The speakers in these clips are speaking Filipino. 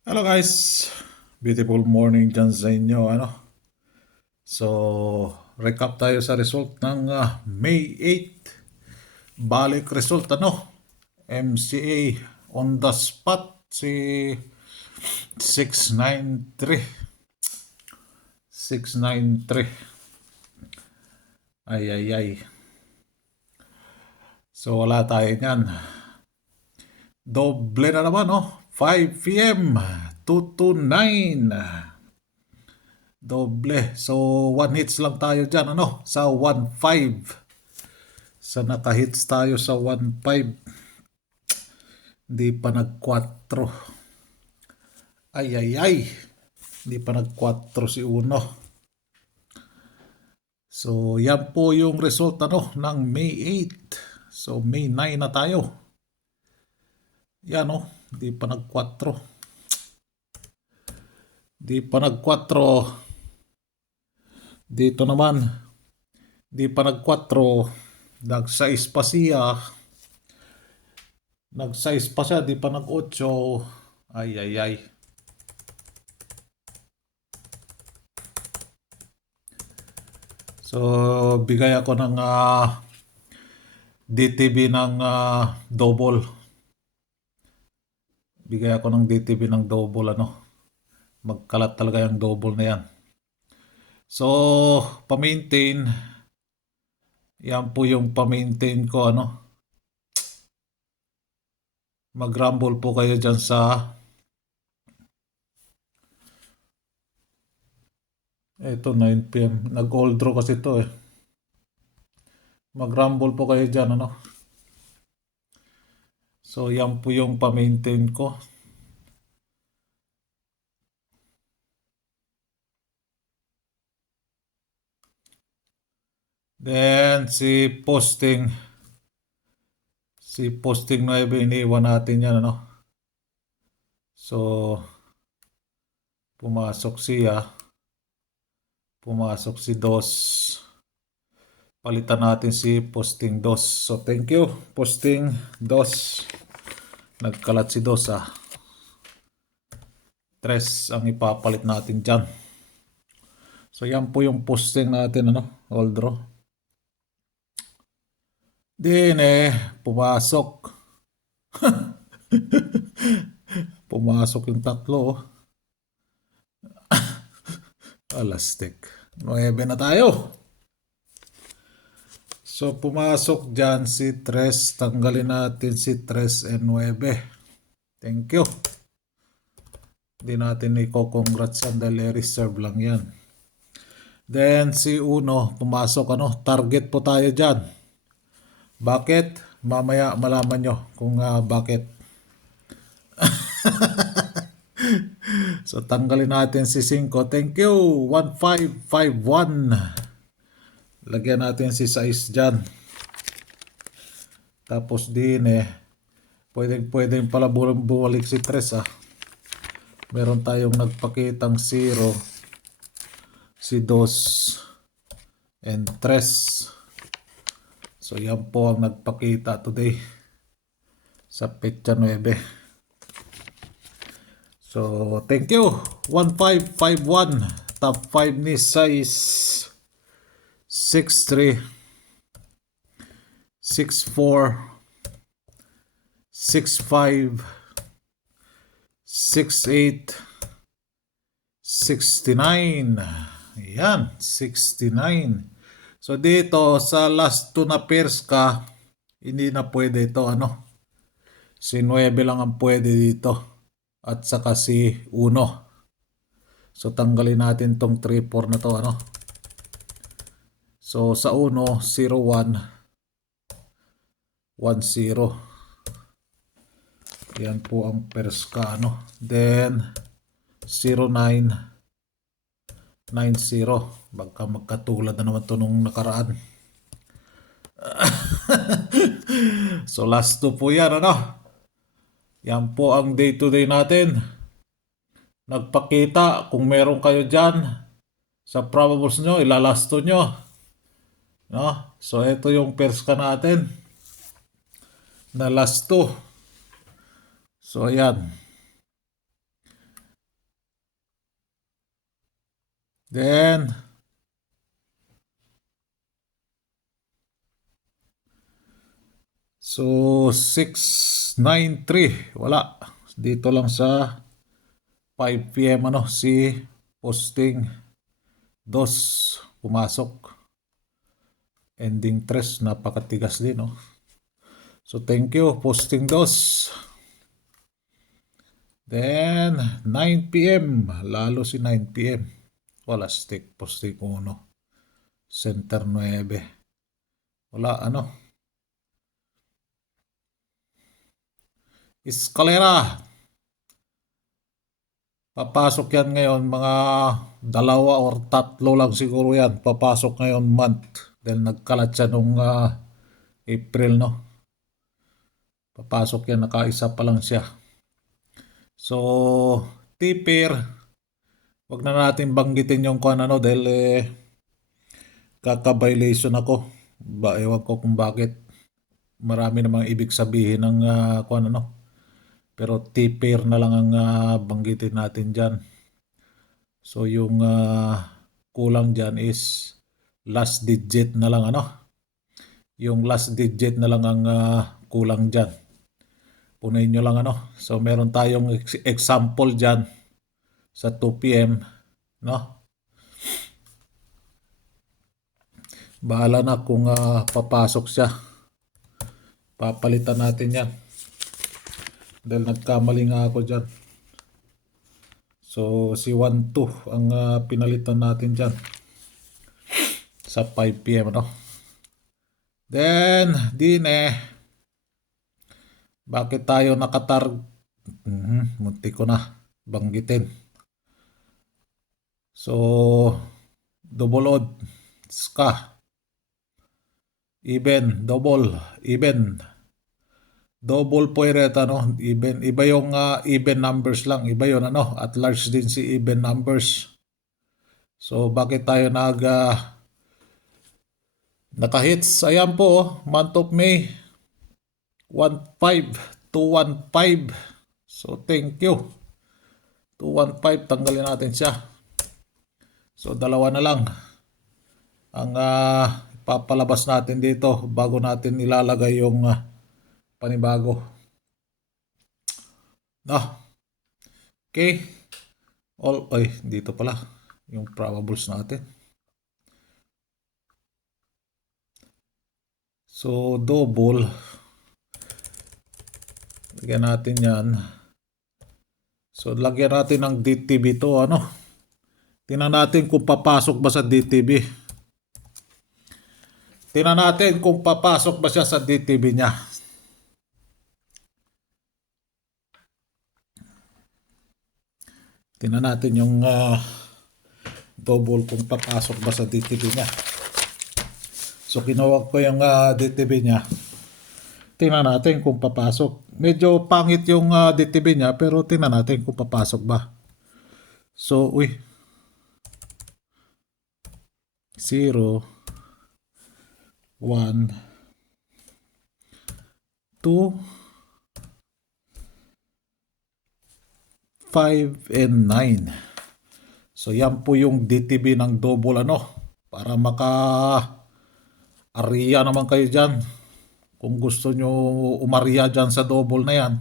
Hello guys, beautiful morning dyan sa inyo. So, recap tayo sa result ng May 8. Balik result MCA on the spot si 693. 693. Ay ay ay. So wala tayo niyan. Doble na naman 5 p.m. 229. Doble. So, one hits lang tayo dyan, sa 1.5. Sa naka-hits tayo sa 1.5. Hindi pa nag-4. Ay, ay, ay. Hindi pa nag-4 si Uno. So, yan po yung result, ng May 8. So, May 9 na tayo. Yan, hindi pa nag-4. Hindi pa nag-4. Dito naman, hindi pa nag-4. Nag-6 pa siya. Nag-6 pa siya, di pa nag-8. Ay, ay, ay. So, bigay ako ng DTB ng double. Bigay ako ng DTB ng double, Magkalat talaga yung double na yan. So, pa-maintain. Yan po yung pa-maintain ko, Mag-rumble po kayo dyan sa eto 9 p.m. Nag-all draw kasi to Mag-rumble po kayo dyan, So, yan po yung pa-maintain ko. Then, si posting 9, iniwan natin yan, So, pumasok siya. Pumasok si Dos. Palitan natin si posting Dos. So, thank you, posting Dos. Nagkalat si Dos, Tres ang ipapalit natin dyan. So, yan po yung posting natin, all draw. Din pumasok. Pumasok yung tatlo, Alastik. 9 na tayo. So, pumasok dyan si Tres. Tanggalin natin si Tres and 9. Thank you. Hindi natin i-congrats yan dahil reserve lang yan. Then, si Uno, pumasok, target po tayo dyan. Bakit? Mamaya malaman nyo kung bakit. So, tanggalin natin si 5. Thank you. 1551. Lagyan natin si 6 dyan. Tapos din pwedeng pala bumalik si 3 Meron tayong nagpakitang 0. Si 2 and 3. So yan po ang nagpakita today sa petsa 9. So thank you. 1551. Top 5 ni size 63, 64, 65, 68, 69. Ayan, 69. So dito sa last 2 na pairs ka, hindi na pwede ito, Si 9 lang ang pwede dito. At saka si 1. So tanggalin natin tong 3-4 na to, So sa 1, 0-1, 1-0. Yan po ang pairs ka, Then 0-9, 9-0. Baka magkatulad na naman to nung nakaraan. So last 2 po yan, Yan po ang day-to-day natin. Nagpakita kung meron kayo dyan sa probables nyo, ilalasto nyo. So ito yung pairs ka natin na last 2. So ayan. Then, so 693, wala. Dito lang sa 5 PM si posting dos pumasok. Ending 3, napakatigas din, no? So thank you, posting dos. Then 9 PM, lalo si 9 PM. Wala stick, posting 1. Center 9. Wala Escalera. Papasok yan ngayon, mga 2 or 3 lang siguro yan. Papasok ngayon month. Dahil nagkalat siya nung April, no? Papasok yan, nakaisa pa lang siya. So, tipir, wag na natin banggitin yung kung dahil kaka-violation ako. Ewan ko kung bakit. Marami namang ibig sabihin ng kung Pero tipir na lang ang banggitin natin dyan. So yung kulang dyan is last digit na lang Yung last digit na lang ang kulang dyan. Punayin nyo lang So meron tayong example dyan sa 2 PM, no? Bahala na kung papasok siya. Papalitan natin yan. Dahil nagkamali nga ako dyan. So si 1-2 ang pinalitan natin dyan. Sa 5 PM, Then, bakit tayo munti ko na banggitin. So, double odd, ska, even, double, even, double poiret, even, iba yung even numbers lang, iba yun, at large din si even numbers. So, bakit tayo naka-hits? Ayan po, month of May, 15215. So, thank you. 215, tanggalin natin siya. So, 2 na lang ang papalabas natin dito bago natin ilalagay yung panibago. Okay. Dito pala yung probables natin. So, double. Lagyan natin yan. So, lagyan natin ng DTB to, Tingnan natin kung papasok ba sa DTB. Tingnan natin kung papasok ba siya sa DTB niya. Tingnan natin yung double kung papasok ba sa DTB niya. So, kinuha ko yung DTB niya. Tingnan natin kung papasok. Medyo pangit yung DTB niya, pero tingnan natin kung papasok ba. So, 0, 1, 2, 5, and 9. So, yan po yung DTB ng double, para maka-ariya naman kayo dyan. Kung gusto nyo umariya dyan sa double na yan.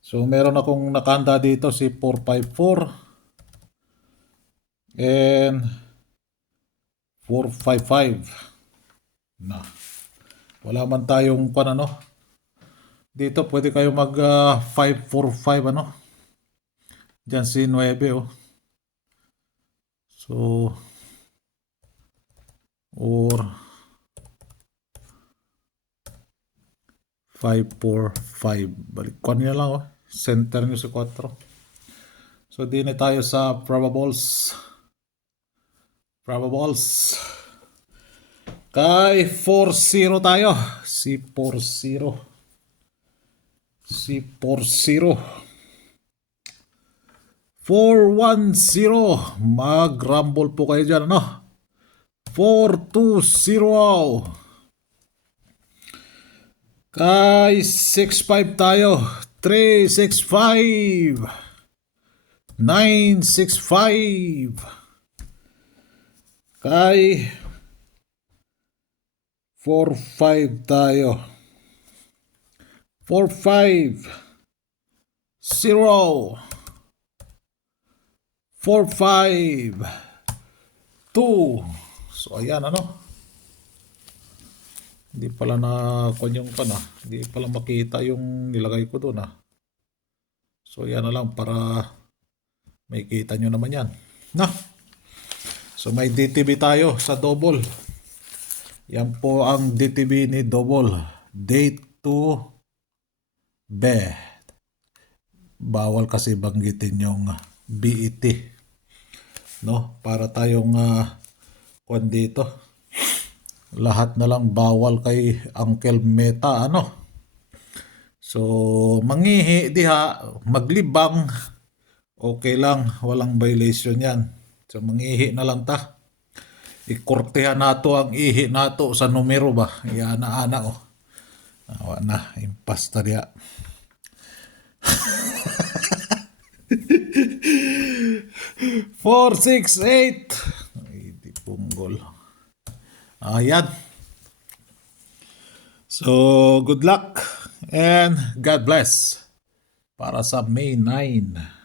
So, meron akong nakahanda dito si 454 and 455. Wala man tayong dito pwede kayo mag 545 Diyan si 9 So or 545. Balik niya lang Center nyo si 4. So din tayo sa probables. Kay 40 tayo. Si 40. 410. Mag-rumble po kayo dyan, 420. Kay 65 tayo. 365. 965. Kay 4-5 tayo. 4-5. 0. 4-5. 2. So ayan ano. Hindi pala na yung hindi pala makita yung nilagay ko doon So yan na lang para may kita nyo naman yan. So may DTB tayo sa double. Yan po ang DTB ni double. Date to bet. Bawal kasi banggitin yung BET. No? Para tayong kwan dito. Lahat na lang bawal kay Uncle Meta So mangihi diha, maglibang, okay lang, walang violation yan. So mangihi na lang ta. Ikortehan nato ang ihi nato sa numero ba. Iana-ana Awa na, impasta diya. 4-6-8. Ay, di punggol. Ayan. So, good luck and God bless para sa May 9.